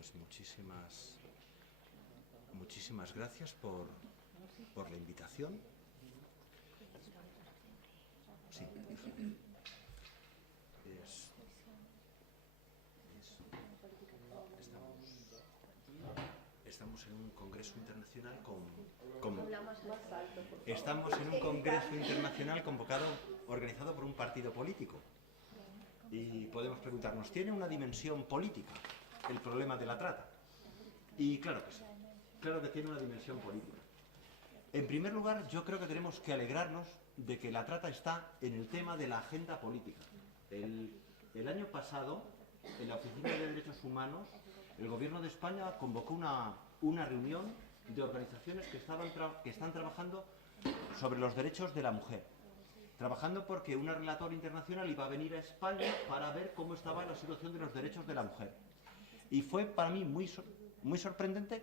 Pues muchísimas gracias por la invitación. Sí. Estamos en un congreso internacional organizado por un partido político. Y podemos preguntarnos, ¿tiene una dimensión política el problema de la trata? Y claro que sí, claro que tiene una dimensión política. En primer lugar, yo creo que tenemos que alegrarnos de que la trata está en el tema de la agenda política. El año pasado, en la Oficina de Derechos Humanos, el Gobierno de España convocó una reunión de organizaciones que están trabajando sobre los derechos de la mujer. Trabajando porque una relatora internacional iba a venir a España para ver cómo estaba la situación de los derechos de la mujer. Y fue para mí muy sorprendente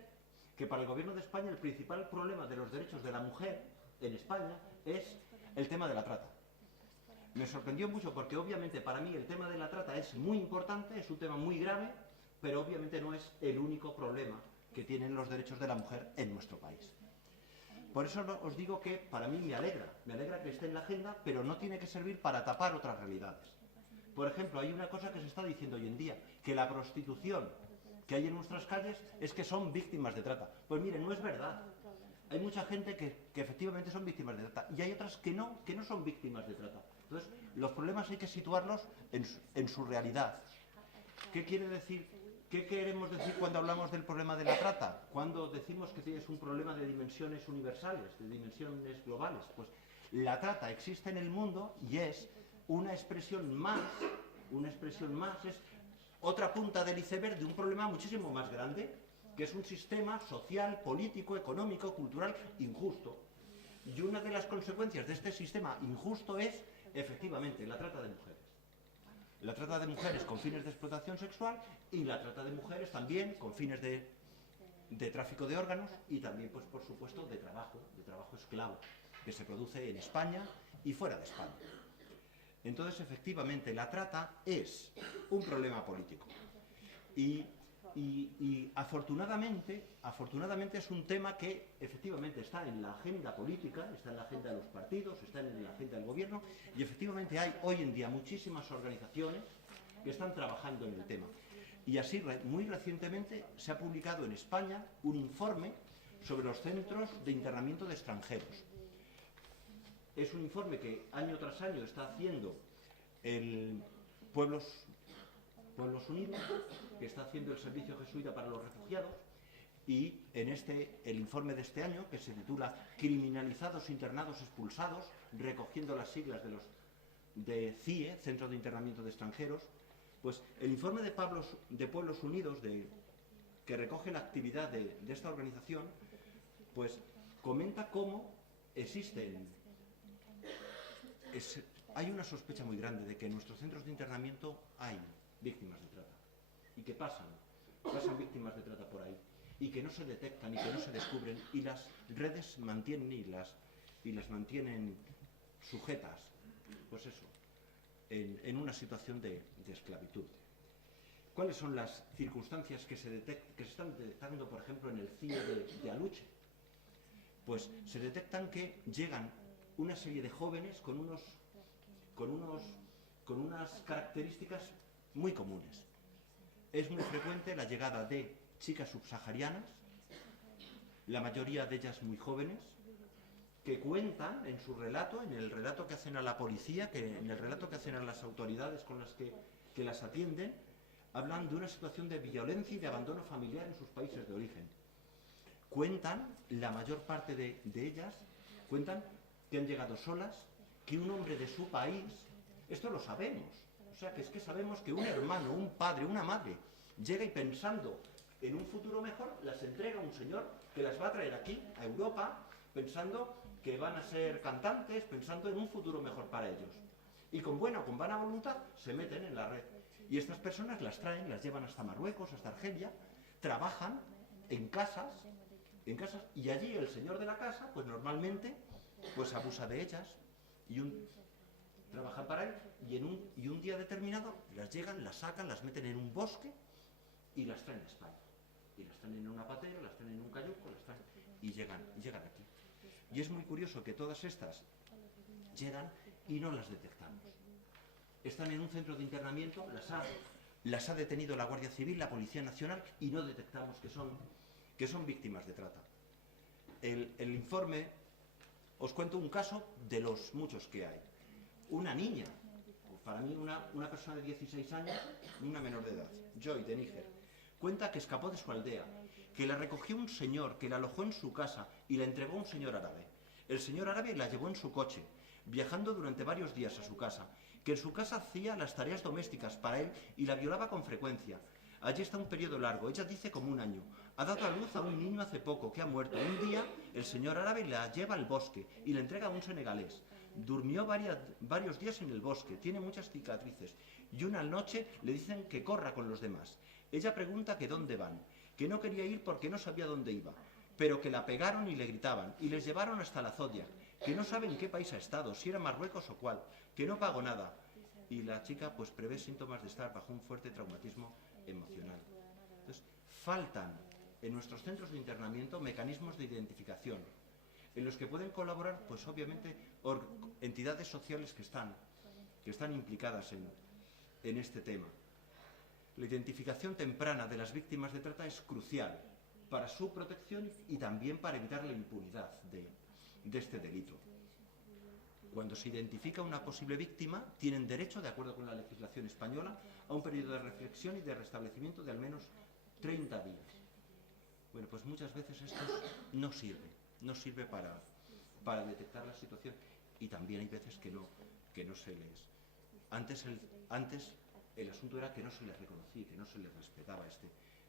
que para el Gobierno de España el principal problema de los derechos de la mujer en España es el tema de la trata. Me sorprendió mucho porque obviamente para mí el tema de la trata es muy importante, es un tema muy grave, pero obviamente no es el único problema que tienen los derechos de la mujer en nuestro país. Por eso os digo que para mí me alegra que esté en la agenda, pero no tiene que servir para tapar otras realidades. Por ejemplo, hay una cosa que se está diciendo hoy en día, que la prostitución que hay en nuestras calles es que son víctimas de trata. Pues mire, no es verdad. Hay mucha gente que efectivamente son víctimas de trata y hay otras que no son víctimas de trata. Entonces, los problemas hay que situarlos en su realidad. ¿Qué quiere decir? ¿Qué queremos decir cuando hablamos del problema de la trata? Cuando decimos que es un problema de dimensiones universales, de dimensiones globales. Pues la trata existe en el mundo y es una expresión más, es otra punta del iceberg de un problema muchísimo más grande, que es un sistema social, político, económico, cultural injusto. Y una de las consecuencias de este sistema injusto es, efectivamente, la trata de mujeres. La trata de mujeres con fines de explotación sexual y la trata de mujeres también con fines de tráfico de órganos y también, pues por supuesto, de trabajo esclavo, que se produce en España y fuera de España. Entonces, efectivamente, la trata es un problema político. Y afortunadamente es un tema que efectivamente está en la agenda política, está en la agenda de los partidos, está en la agenda del gobierno y efectivamente hay hoy en día muchísimas organizaciones que están trabajando en el tema. Y así, muy recientemente, se ha publicado en España un informe sobre los centros de internamiento de extranjeros. Es un informe que año tras año está haciendo el Pueblos Unidos, que está haciendo el Servicio Jesuita para los Refugiados, y en el informe de este año, que se titula Criminalizados, internados, expulsados, recogiendo las siglas de CIE, Centro de Internamiento de Extranjeros, pues el informe de Pueblos Unidos, que recoge la actividad de esta organización, pues comenta cómo hay una sospecha muy grande de que en nuestros centros de internamiento hay víctimas de trata y que pasan víctimas de trata por ahí y que no se detectan y que no se descubren y las redes mantienen y las mantienen sujetas, pues eso, en una situación de esclavitud. ¿Cuáles son las circunstancias que se están detectando, por ejemplo, en el CIE de Aluche? Pues se detectan que llegan una serie de jóvenes con unas características muy comunes. Es muy frecuente la llegada de chicas subsaharianas, la mayoría de ellas muy jóvenes, que cuentan en su relato, en el relato que hacen a la policía, en el relato que hacen a las autoridades con las que las atienden, hablan de una situación de violencia y de abandono familiar en sus países de origen. Cuentan, la mayor parte de ellas, cuentan que han llegado solas, que un hombre de su país, esto lo sabemos, o sea, que es que sabemos que un hermano, un padre, una madre, llega y pensando en un futuro mejor, las entrega a un señor que las va a traer aquí, a Europa, pensando que van a ser cantantes, pensando en un futuro mejor para ellos. Y con buena voluntad se meten en la red. Y estas personas las traen, las llevan hasta Marruecos, hasta Argelia, trabajan en casas, y allí el señor de la casa, pues normalmente, pues abusa de ellas, trabajan para él, y un día determinado las llegan, las sacan, las meten en un bosque, y las traen a España. Y las traen en una patera, las traen en un cayuco, y llegan aquí. Y es muy curioso que todas estas llegan y no las detectamos. Están en un centro de internamiento, las ha detenido la Guardia Civil, la Policía Nacional, y no detectamos que son víctimas de trata. El informe, os cuento un caso de los muchos que hay. Una niña, para mí una persona de 16 años, una menor de edad, Joy de Níger, cuenta que escapó de su aldea, que la recogió un señor, que la alojó en su casa y la entregó a un señor árabe. El señor árabe la llevó en su coche, viajando durante varios días a su casa, que en su casa hacía las tareas domésticas para él y la violaba con frecuencia. Allí está un periodo largo, ella dice como un año. Ha dado a luz a un niño hace poco que ha muerto. Un día el señor árabe la lleva al bosque y la entrega a un senegalés. Durmió varios días en el bosque, tiene muchas cicatrices y una noche le dicen que corra con los demás. Ella pregunta que dónde van, que no quería ir porque no sabía dónde iba, pero que la pegaron y le gritaban y les llevaron hasta la Zodia, que no sabe en qué país ha estado, si era Marruecos o cuál, que no pagó nada. Y la chica pues prevé síntomas de estar bajo un fuerte traumatismo emocional. Entonces, faltan en nuestros centros de internamiento mecanismos de identificación, en los que pueden colaborar, pues obviamente, entidades sociales que están implicadas en este tema. La identificación temprana de las víctimas de trata es crucial para su protección y también para evitar la impunidad de este delito. Cuando se identifica una posible víctima, tienen derecho, de acuerdo con la legislación española, a un periodo de reflexión y de restablecimiento de al menos 30 días. Bueno, pues muchas veces esto no sirve para detectar la situación, y también hay veces que no se les... Antes el asunto era que no se les reconocía, que no se les respetaba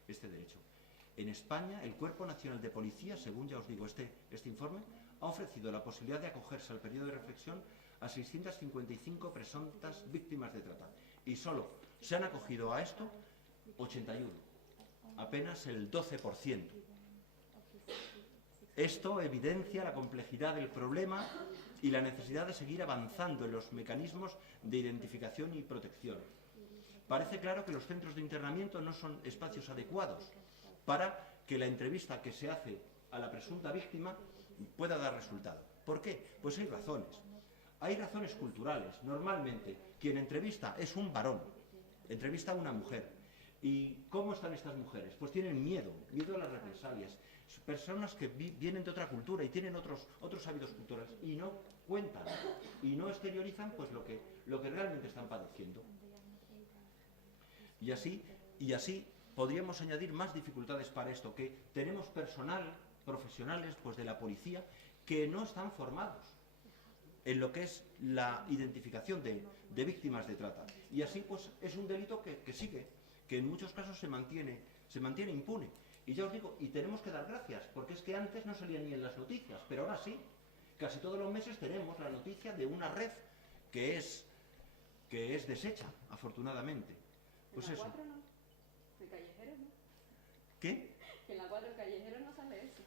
este derecho. En España, el Cuerpo Nacional de Policía, según ya os digo este informe, ha ofrecido la posibilidad de acogerse al periodo de reflexión a 655 presuntas víctimas de trata. Y solo se han acogido a esto 81, apenas el 12%. Esto evidencia la complejidad del problema y la necesidad de seguir avanzando en los mecanismos de identificación y protección. Parece claro que los centros de internamiento no son espacios adecuados para que la entrevista que se hace a la presunta víctima pueda dar resultado. ¿Por qué? Pues hay razones. Hay razones culturales. Normalmente, quien entrevista es un varón, entrevista a una mujer. ¿Y cómo están estas mujeres? Pues tienen miedo a las represalias. Personas que vienen de otra cultura y tienen otros hábitos culturales y no cuentan y no exteriorizan pues lo que realmente están padeciendo. Y así podríamos añadir más dificultades para esto, que tenemos profesionales pues de la policía que no están formados en lo que es la identificación de víctimas de trata. Y así pues es un delito que sigue, que en muchos casos se mantiene impune. Y ya os digo, y tenemos que dar gracias, porque es que antes no salían ni en las noticias, pero ahora sí. Casi todos los meses tenemos la noticia de una red que es deshecha, afortunadamente. Pues en la eso. 4 no, el callejero no. ¿Qué? En la 4 el callejero no sale eso.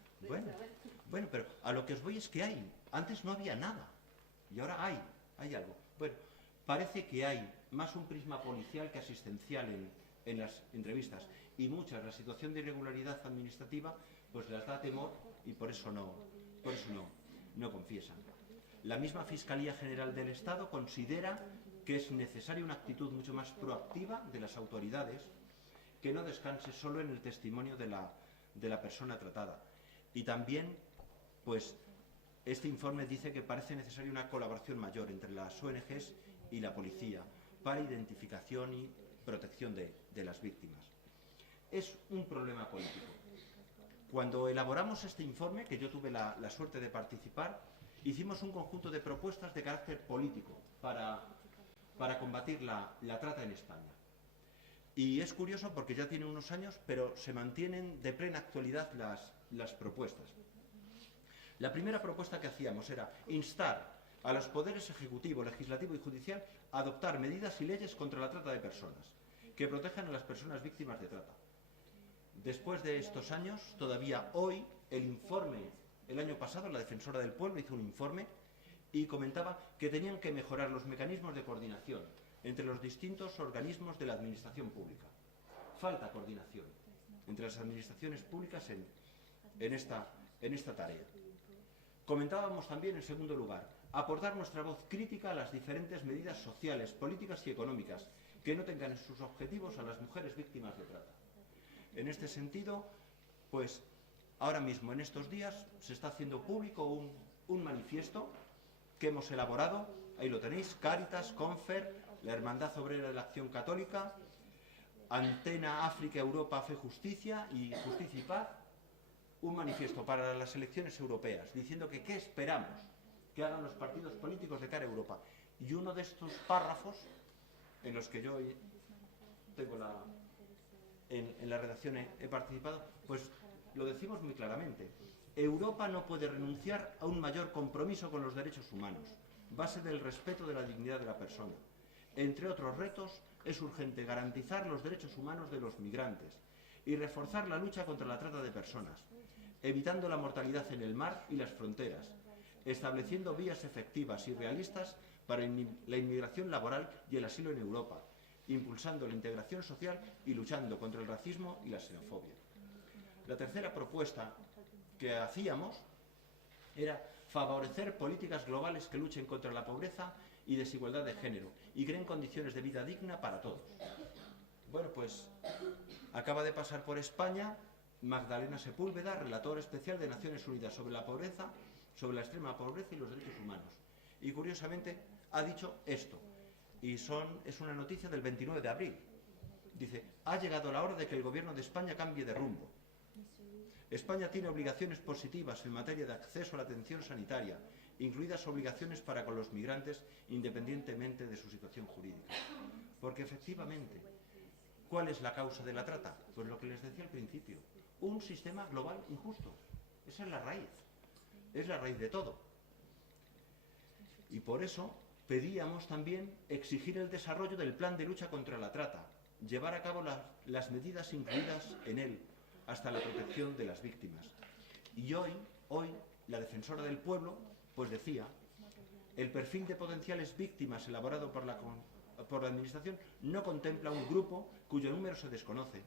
Bueno, pero a lo que os voy es que antes no había nada, y ahora hay algo. Bueno, parece que hay más un prisma policial que asistencial en las entrevistas, y muchas, la situación de irregularidad administrativa, pues les da temor y por eso no confiesan. La misma Fiscalía General del Estado considera que es necesaria una actitud mucho más proactiva de las autoridades, que no descanse solo en el testimonio de la persona tratada. Y también, pues, este informe dice que parece necesaria una colaboración mayor entre las ONGs y la policía para identificación y protección de las víctimas. Es un problema político. Cuando elaboramos este informe, que yo tuve la suerte de participar, hicimos un conjunto de propuestas de carácter político para combatir la trata en España. Y es curioso porque ya tiene unos años, pero se mantienen de plena actualidad las propuestas. La primera propuesta que hacíamos era instar a los poderes ejecutivo, legislativo y judicial a adoptar medidas y leyes contra la trata de personas, que protejan a las personas víctimas de trata. Después de estos años, todavía hoy, el año pasado, la Defensora del Pueblo hizo un informe y comentaba que tenían que mejorar los mecanismos de coordinación entre los distintos organismos de la administración pública. falta coordinación entre las administraciones públicas en esta tarea. Comentábamos también, en segundo lugar, aportar nuestra voz crítica a las diferentes medidas sociales, políticas y económicas que no tengan en sus objetivos a las mujeres víctimas de trata. En este sentido, pues ahora mismo, en estos días, se está haciendo público un manifiesto que hemos elaborado, ahí lo tenéis, Cáritas, Confer, la Hermandad Obrera de la Acción Católica, Antena África, Europa, Fe, Justicia y Justicia y Paz, un manifiesto para las elecciones europeas, diciendo que qué esperamos que hagan los partidos políticos de cara a Europa. Y uno de estos párrafos, en los que yo tengo en la redacción he participado, pues lo decimos muy claramente. Europa no puede renunciar a un mayor compromiso con los derechos humanos, base del respeto de la dignidad de la persona. Entre otros retos, es urgente garantizar los derechos humanos de los migrantes y reforzar la lucha contra la trata de personas, evitando la mortalidad en el mar y las fronteras, estableciendo vías efectivas y realistas para la inmigración laboral y el asilo en Europa, impulsando la integración social y luchando contra el racismo y la xenofobia. La tercera propuesta que hacíamos era favorecer políticas globales que luchen contra la pobreza y desigualdad de género y creen condiciones de vida digna para todos. Bueno, pues acaba de pasar por España Magdalena Sepúlveda, relatora especial de Naciones Unidas sobre la pobreza, sobre la extrema pobreza y los derechos humanos. Y curiosamente ha dicho esto, y es una noticia del 29 de abril. Dice, ha llegado la hora de que el gobierno de España cambie de rumbo. España tiene obligaciones positivas en materia de acceso a la atención sanitaria, incluidas obligaciones para con los migrantes independientemente de su situación jurídica. Porque efectivamente, ¿cuál es la causa de la trata? Pues lo que les decía al principio, un sistema global injusto. Esa es la raíz de todo. Y por eso pedíamos también exigir el desarrollo del plan de lucha contra la trata, llevar a cabo las medidas incluidas en él, hasta la protección de las víctimas. Y hoy la defensora del pueblo, pues decía, el perfil de potenciales víctimas elaborado por la Administración no contempla un grupo cuyo número se desconoce,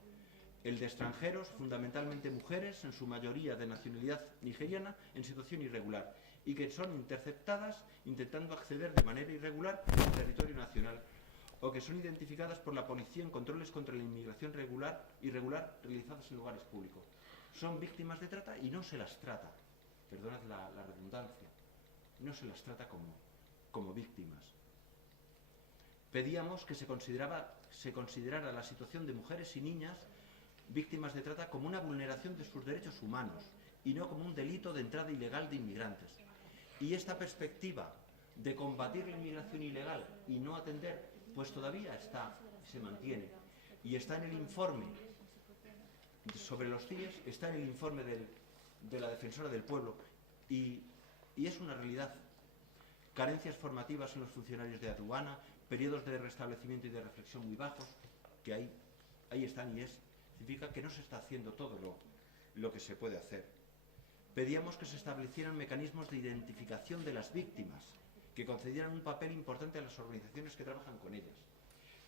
el de extranjeros, fundamentalmente mujeres, en su mayoría de nacionalidad nigeriana, en situación irregular, y que son interceptadas intentando acceder de manera irregular al territorio nacional, o que son identificadas por la policía en controles contra la inmigración irregular realizados en lugares públicos. Son víctimas de trata y no se las trata, perdonad la redundancia, no se las trata como víctimas. Pedíamos que se considerara la situación de mujeres y niñas víctimas de trata como una vulneración de sus derechos humanos y no como un delito de entrada ilegal de inmigrantes. Y esta perspectiva de combatir la inmigración ilegal y no atender, pues todavía se mantiene. Y está en el informe sobre los CIES, está en el informe de la defensora del pueblo, y es una realidad. Carencias formativas en los funcionarios de aduana, periodos de restablecimiento y de reflexión muy bajos, que ahí están, y significa que no se está haciendo todo lo que se puede hacer. Pedíamos que se establecieran mecanismos de identificación de las víctimas, que concedieran un papel importante a las organizaciones que trabajan con ellas.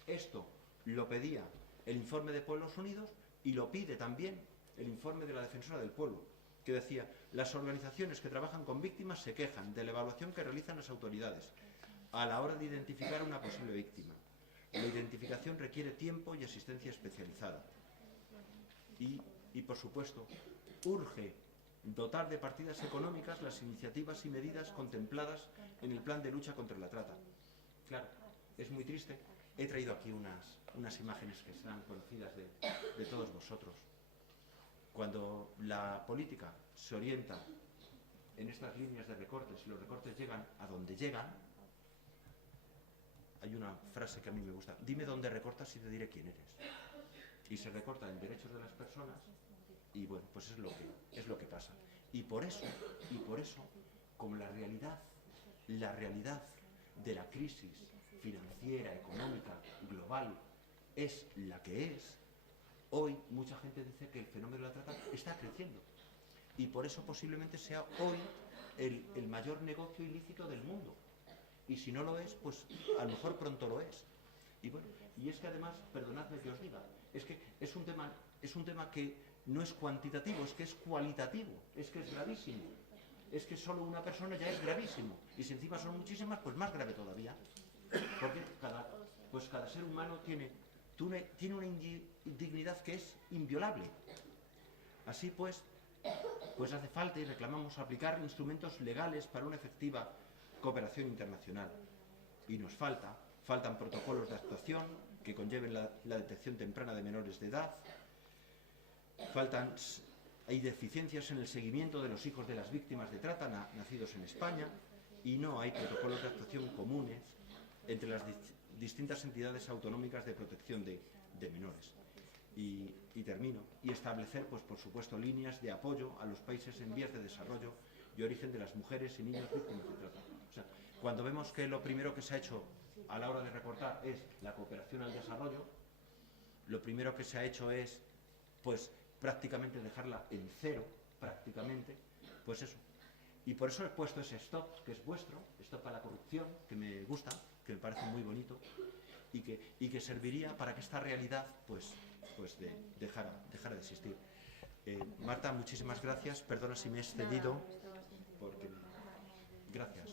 Esto lo pedía el informe de Pueblos Unidos y lo pide también el informe de la defensora del pueblo, que decía, las organizaciones que trabajan con víctimas se quejan de la evaluación que realizan las autoridades a la hora de identificar a una posible víctima. La identificación requiere tiempo y asistencia especializada. Y por supuesto, urge dotar de partidas económicas las iniciativas y medidas contempladas en el plan de lucha contra la trata. Claro, es muy triste. He traído aquí unas imágenes que serán conocidas de todos vosotros. Cuando la política se orienta en estas líneas de recortes y los recortes llegan a donde llegan, hay una frase que a mí me gusta, dime dónde recortas y te diré quién eres. Y se recorta en derechos de las personas y bueno, pues es lo que pasa. Y por eso, como la realidad de la crisis financiera, económica, global, es la que es, hoy mucha gente dice que el fenómeno de la trata está creciendo. Y por eso posiblemente sea hoy el mayor negocio ilícito del mundo. Y si no lo es, pues a lo mejor pronto lo es. Y bueno, y es que además, perdonadme que os diga, Es que es un tema que no es cuantitativo, es que es cualitativo, es que es gravísimo. Es que solo una persona ya es gravísimo. Y si encima son muchísimas, pues más grave todavía. Porque cada ser humano tiene una dignidad que es inviolable. Así pues hace falta y reclamamos aplicar instrumentos legales para una efectiva cooperación internacional. Y nos faltan protocolos de actuación que conlleven la detección temprana de menores de edad, hay deficiencias en el seguimiento de los hijos de las víctimas de trata nacidos en España y no hay protocolos de actuación comunes entre las distintas entidades autonómicas de protección de menores. Y termino. Y establecer, pues por supuesto, líneas de apoyo a los países en vías de desarrollo y origen de las mujeres y niños víctimas de trata. O sea, cuando vemos que lo primero que se ha hecho a la hora de recortar es la cooperación al desarrollo, lo primero que se ha hecho es, pues, prácticamente dejarla en cero, prácticamente, pues eso. Y por eso he puesto ese stop, que es vuestro, stop a la corrupción, que me gusta, que me parece muy bonito, y que serviría para que esta realidad, pues dejara de existir. Marta, muchísimas gracias, perdona si me he excedido, porque... Gracias.